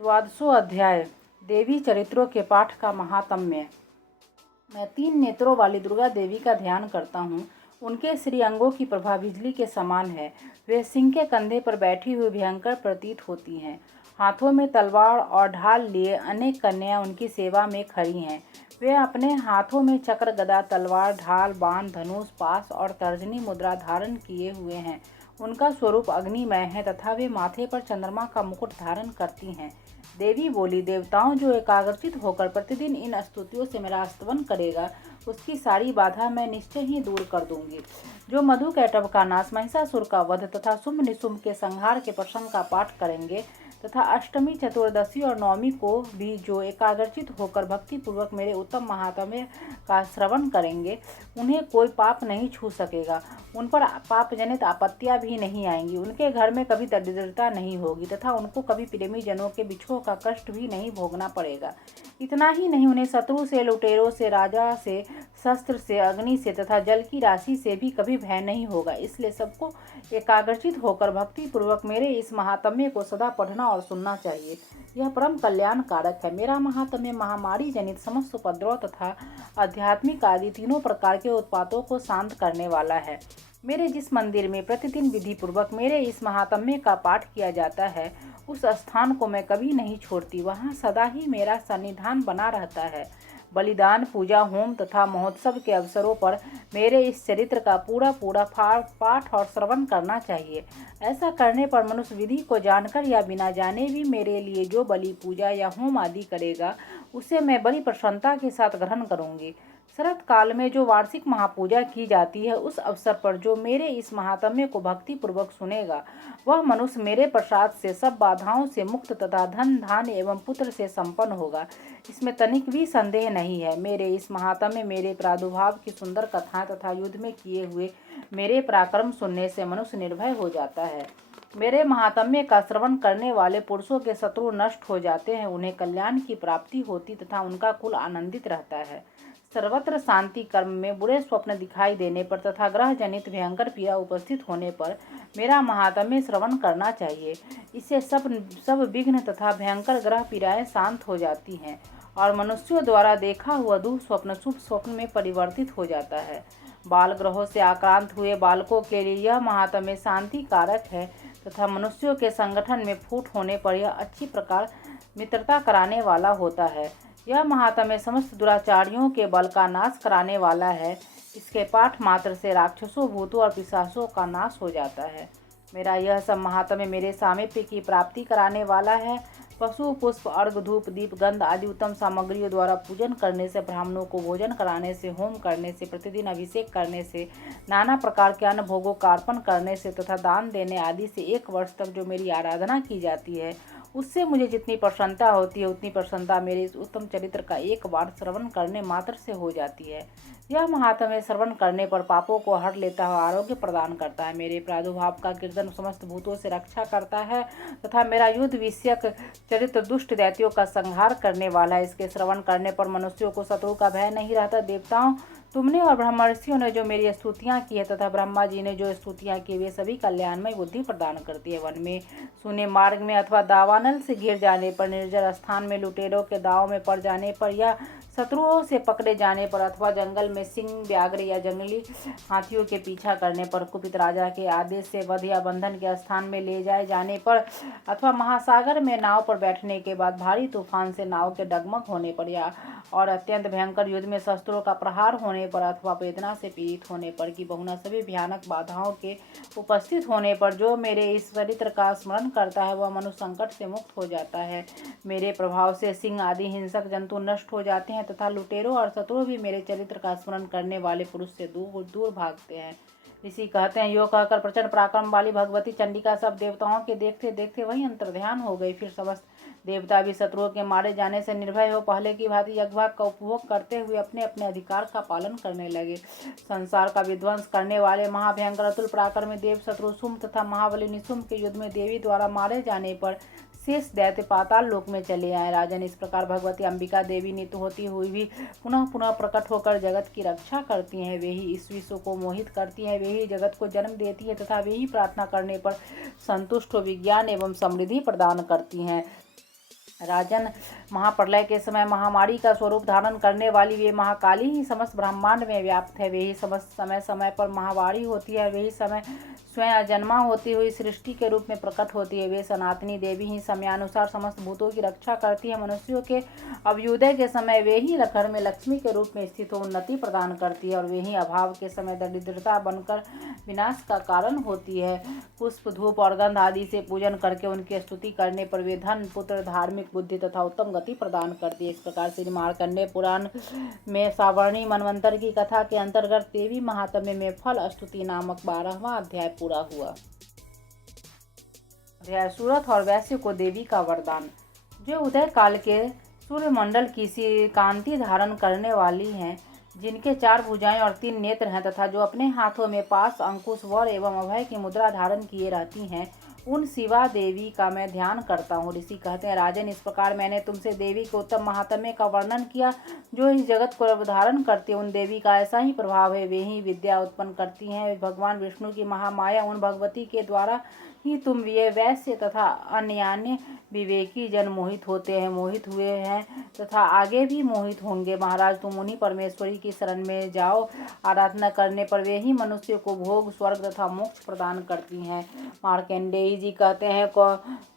द्वादशों अध्याय देवी चरित्रों के पाठ का महात्म्य। मैं 3 नेत्रों वाली दुर्गा देवी का ध्यान करता हूँ। उनके श्री अंगों की प्रभा बिजली के समान है। वे सिंह के कंधे पर बैठी हुई भयंकर प्रतीत होती हैं। हाथों में तलवार और ढाल लिए अनेक कन्याएं उनकी सेवा में खड़ी हैं। वे अपने हाथों में चक्र, गदा, तलवार, ढाल, बाण, धनुष, पाश और तर्जनी मुद्रा धारण किए हुए हैं। उनका स्वरूप अग्निमय है तथा वे माथे पर चंद्रमा का मुकुट धारण करती हैं। देवी बोली, देवताओं, जो एकाग्रचित होकर प्रतिदिन इन स्तुतियों से मेरा स्तवन करेगा, उसकी सारी बाधा मैं निश्चय ही दूर कर दूंगी। जो मधु कैटभ का नाश, महिषासुर का वध तथा शुंभ निशुंभ के संहार के प्रसंग का पाठ करेंगे तथा अष्टमी, चतुर्दशी और नवमी को भी जो एकाग्रचित होकर भक्ति पूर्वक मेरे उत्तम महात्म्य का श्रवण करेंगे, उन्हें कोई पाप नहीं छू सकेगा। उन पर पाप जनित आपत्तियां भी नहीं आएंगी। उनके घर में कभी दरिद्रता नहीं होगी तथा उनको कभी प्रेमी जनों के बिछोह का कष्ट भी नहीं भोगना पड़ेगा। इतना ही नहीं, उन्हें शत्रु से, लुटेरों से, राजा से, शस्त्र से, अग्नि से तथा जल की राशि से भी कभी भय नहीं होगा। इसलिए सबको एकाग्रचित होकर भक्ति पूर्वक मेरे इस महात्म्य को सदा पढ़ना और सुनना चाहिए। यह परम कल्याण कारक है। मेरा महात्म्य महामारी जनित समस्त उपद्रव तथा आध्यात्मिक आदि तीनों प्रकार के उत्पातों को शांत करने वाला है। मेरे जिस मंदिर में प्रतिदिन विधि पूर्वक मेरे इस महात्म्य का पाठ किया जाता है, उस स्थान को मैं कभी नहीं छोड़ती। वहाँ सदा ही मेरा सन्निधान बना रहता है। बलिदान, पूजा, होम तथा महोत्सव के अवसरों पर मेरे इस चरित्र का पूरा पाठ और श्रवण करना चाहिए। ऐसा करने पर मनुष्य विधि को जानकर या बिना जाने भी मेरे लिए जो बलि, पूजा या होम आदि करेगा, उसे मैं बड़ी प्रसन्नता के साथ ग्रहण करूंगी। शरत काल में जो वार्षिक महापूजा की जाती है, उस अवसर पर जो मेरे इस महात्म्य को भक्ति पूर्वक सुनेगा, वह मनुष्य मेरे प्रसाद से सब बाधाओं से मुक्त तथा धन, धान्य एवं पुत्र से संपन्न होगा। इसमें तनिक भी संदेह नहीं है। मेरे इस महात्म्य, मेरे प्रादुर्भाव की सुंदर कथाएं तथा युद्ध में किए हुए मेरे पराक्रम सुनने से मनुष्य निर्भय हो जाता है। मेरे महात्म्य का श्रवण करने वाले पुरुषों के शत्रु नष्ट हो जाते हैं, उन्हें कल्याण की प्राप्ति होती तथा उनका कुल आनंदित रहता है। सर्वत्र शांति, कर्म में बुरे स्वप्न दिखाई देने पर तथा ग्रह जनित भयंकर पीड़ा उपस्थित होने पर मेरा महात्म्य श्रवण करना चाहिए। इससे सब विघ्न तथा भयंकर ग्रह पीड़ाएं शांत हो जाती हैं और मनुष्यों द्वारा देखा हुआ दुःस्वप्न शुभ स्वप्न में परिवर्तित हो जाता है। बाल ग्रहों से आक्रांत हुए बालकों के लिए यह महात्म्य शांति कारक है तथा मनुष्यों के संगठन में फूट होने पर यह अच्छी प्रकार मित्रता कराने वाला होता है। यह महात्म्य समस्त दुराचारियों के बल का नाश कराने वाला है। इसके पाठ मात्र से राक्षसों, भूतों और पिशाचों का नाश हो जाता है। मेरा यह सब महात्म्य मेरे सामीप्य की प्राप्ति कराने वाला है। पशु, पुष्प, अर्घ, धूप, दीप, गंध आदि उत्तम सामग्रियों द्वारा पूजन करने से, ब्राह्मणों को भोजन कराने से, होम करने से, प्रतिदिन अभिषेक करने से, नाना प्रकार के अन्न भोगों का अर्पण करने से तथा दान देने आदि से 1 वर्ष तक जो मेरी आराधना की जाती है, उससे मुझे जितनी प्रसन्नता होती है, उतनी प्रसन्नता मेरे इस उत्तम चरित्र का एक बार श्रवण करने मात्र से हो जाती है। यह महात्म्य श्रवण करने पर पापों को हर लेता हुआ आरोग्य प्रदान करता है। मेरे प्रादुर्भाव का कीर्तन समस्त भूतों से रक्षा करता है तथा मेरा युद्ध विषयक चरित्र दुष्ट दैत्यों का संहार करने वाला है। इसके श्रवण करने पर मनुष्यों को शत्रु का भय नहीं रहता। देवताओं, तुमने और ब्रह्मर्षियों ने जो मेरी स्तुतियाँ की है तथा ब्रह्मा जी ने जो स्तुतियाँ की, वे सभी कल्याणमय बुद्धि प्रदान करती है। वन में, शून्य मार्ग में अथवा दावानल से घिर जाने पर, निर्जल स्थान में लुटेरों के दाव में पड़ जाने पर या शत्रुओं से पकड़े जाने पर अथवा जंगल में सिंह, व्याघ्र या जंगली हाथियों के पीछा करने पर, कुपित राजा के आदेश से वध या बंधन के स्थान में ले जाए जाने पर अथवा महासागर में नाव पर बैठने के बाद भारी तूफान से नाव के डगमग होने पर या और अत्यंत भयंकर युद्ध में शस्त्रों का प्रहार होने पर अथवा वेदना से पीड़ित होने पर की बहुना सभी भयानक बाधाओं के उपस्थित होने पर जो मेरे इस चरित्र का स्मरण करता है, वह मनुष्य संकट से मुक्त हो जाता है। मेरे प्रभाव से सिंह आदि हिंसक जंतु नष्ट हो जाते हैं तथा लुटेरों और शत्रु भी मेरे चरित्र का स्मरण करने वाले पुरुष से दूर दूर भागते हैं। ऋषि कहते हैं, यो कहकर प्रचंड पराक्रम वाली भगवती चंडिका सब देवताओं के देखते देखते वही अंतर्ध्यान हो गई। फिर समस्त देवता भी शत्रुओं के मारे जाने से निर्भय हो पहले की भांति यज्ञभाग का उपभोग करते हुए अपने अपने अधिकार का पालन करने लगे। संसार का विध्वंस करने वाले महाभयंकर अतुल पराक्रमी देव शत्रु शुंभ तथा महाबली निशुंभ के युद्ध में देवी द्वारा मारे जाने पर शेष दैत्य पाताल लोक में चले आए। राजन, इस प्रकार भगवती अंबिका देवी नित्य होती हुई भी पुनः पुनः प्रकट होकर जगत की रक्षा करती हैं। वे ही इस विश्व को मोहित करती हैं, वे ही जगत को जन्म देती हैं तथा वे ही प्रार्थना करने पर संतुष्ट हो विज्ञान एवं समृद्धि प्रदान करती हैं। राजन, महाप्रलय के समय महामारी का स्वरूप धारण करने वाली वे महाकाली ही समस्त ब्रह्मांड में व्याप्त है। वे ही समस्त समय समय पर महावारी होती है। वे ही समय स्वयं अजन्मा होती हुई सृष्टि के रूप में प्रकट होती है। वे सनातनी देवी ही समयानुसार समस्त भूतों की रक्षा करती है। मनुष्यों के अभ्युदय के समय वे ही घर में लक्ष्मी के रूप में स्थित हो उन्नति प्रदान करती है और वे ही अभाव के समय दरिद्रता बनकर विनाश का कारण होती है। पुष्प, धूप और गंध आदि से पूजन करके उनकी स्तुति करने पर वे धन, पुत्र, धार्मिक बुद्धि तथा उत्तम गति प्रदान करती है। इस प्रकार श्री मार्कंडेय पुराण में सावर्णी मनवंतर की कथा के अंतर्गत देवी महात्म्य में फल स्तुति नामक 12वां अध्याय पूरा हुआ। अध्याय सूरत और वैश्य को देवी का वरदान। जो उदय काल के सूर्यमंडल की सी कांति धारण करने वाली हैं, जिनके 4 भुजाएं और 3 नेत्र हैं तथा जो अपने हाथों में पास, अंकुश, वर एवं अभय की मुद्रा धारण किए रहती हैं, उन शिवा देवी का मैं ध्यान करता हूँ। ऋषि कहते हैं, राजन, इस प्रकार मैंने तुमसे देवी के उत्तम महात्म्य का वर्णन किया। जो इस जगत को धारण करती है, उन देवी का ऐसा ही प्रभाव है। वे ही विद्या उत्पन्न करती हैं। भगवान विष्णु की महामाया उन भगवती के द्वारा ही तुम ये वैश्य तथा अन्य विवेकी जन मोहित हुए हैं तथा आगे भी मोहित होंगे। महाराज, तुम उन्हीं परमेश्वरी की शरण में जाओ। आराधना करने पर वे ही मनुष्य को भोग, स्वर्ग तथा मोक्ष प्रदान करती हैं। मार्कंडेय जी कहते हैं,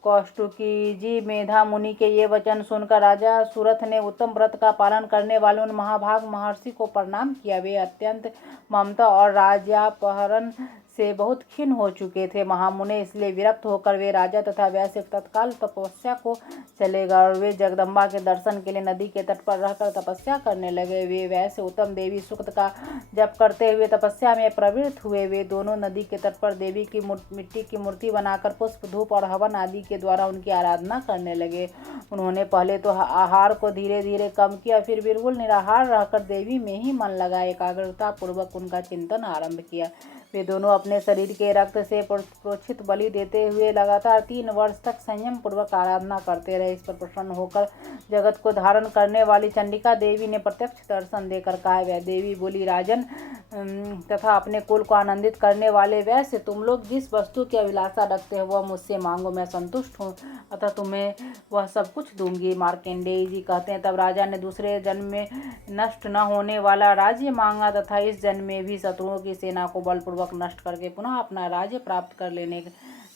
कौष्टुकी जी मेधा मुनि के ये वचन सुनकर राजा सूरथ ने उत्तम व्रत का पालन करने वाले उन महाभाग महर्षि को प्रणाम किया। वे अत्यंत ममता और राज्यापहरण से बहुत खिन्न हो चुके थे। महामुने इसलिए विरक्त होकर वे राजा तथा वैश्य तत्काल तपस्या को चले गए और वे जगदम्बा के दर्शन के लिए नदी के तट पर रहकर तपस्या करने लगे। वे वैश्य उत्तम देवी सूक्त का जप करते हुए तपस्या में प्रवृत्त हुए। वे दोनों नदी के तट पर देवी की मिट्टी की मूर्ति बनाकर पुष्प, धूप और हवन आदि के द्वारा उनकी आराधना करने लगे। उन्होंने पहले तो आहार को धीरे धीरे कम किया, फिर बिल्कुल निराहार रहकर देवी में ही मन लगा एकाग्रता पूर्वक उनका चिंतन आरंभ किया। वे दोनों अपने शरीर के रक्त से प्रोक्षित बलि देते हुए लगातार 3 वर्ष तक संयम पूर्वक आराधना करते रहे। इस पर प्रसन्न होकर जगत को धारण करने वाली चंडिका देवी ने प्रत्यक्ष दर्शन देकर कहा। वह देवी बोली, राजन तथा अपने कुल को आनंदित करने वाले वैश्य, तुम लोग जिस वस्तु की अभिलाषा रखते हो वह मुझसे मांगो, मैं संतुष्ट हूँ, अतः तुम्हें वह सब कुछ दूंगी। मार्कंडेय जी कहते हैं, तब राजा ने दूसरे जन्म में नष्ट न होने वाला राज्य मांगा तथा इस जन्म में भी शत्रुओं की सेना को बलपूर्वक नष्ट करके पुनः अपना राज्य प्राप्त कर लेने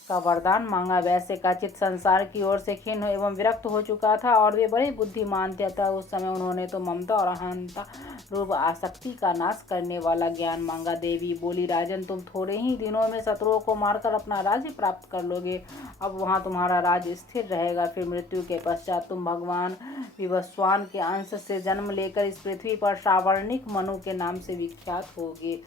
का वरदान मांगा। वैसे का चित्त संसार की ओर से खिन्न एवं विरक्त हो चुका था और वे बड़े बुद्धिमान थे, अतः उस समय उन्होंने तो ममता और अहंता रूप आसक्ति का नाश करने वाला ज्ञान मांगा। देवी बोली, राजन, तुम थोड़े ही दिनों में शत्रुओं को मारकर अपना राज्य प्राप्त कर लोगे। अब वहाँ तुम्हारा राज्य स्थिर रहेगा। फिर मृत्यु के पश्चात तुम भगवान विवस्वान के अंश से जन्म लेकर इस पृथ्वी पर सावर्णिक मनु के नाम से विख्यात होगे।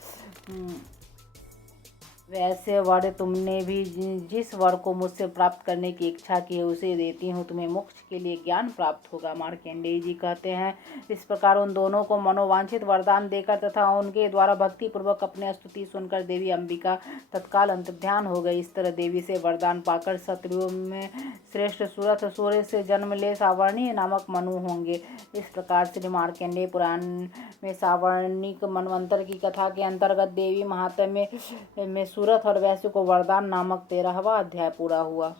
वैसे वर तुमने भी जिस वर को मुझसे प्राप्त करने की इच्छा की है उसे देती हूँ, तुम्हें मोक्ष के लिए ज्ञान प्राप्त होगा। मार्कंडेय जी कहते हैं, इस प्रकार उन दोनों को मनोवांछित वरदान देकर तथा उनके द्वारा भक्ति पूर्वक अपने स्तुति सुनकर देवी अंबिका तत्काल अंतर्ध्यान हो गई। इस तरह देवी से वरदान पाकर शत्रुओं में श्रेष्ठ सूरथ सूर्य से जन्म ले सावर्णी नामक मनु होंगे। इस प्रकार श्री मार्कंडेय पुराण में सावर्णिक मनवंतर की कथा के अंतर्गत देवी महात्म्य में सूरथ और वैश्य को वरदान नामक 13वां अध्याय पूरा हुआ।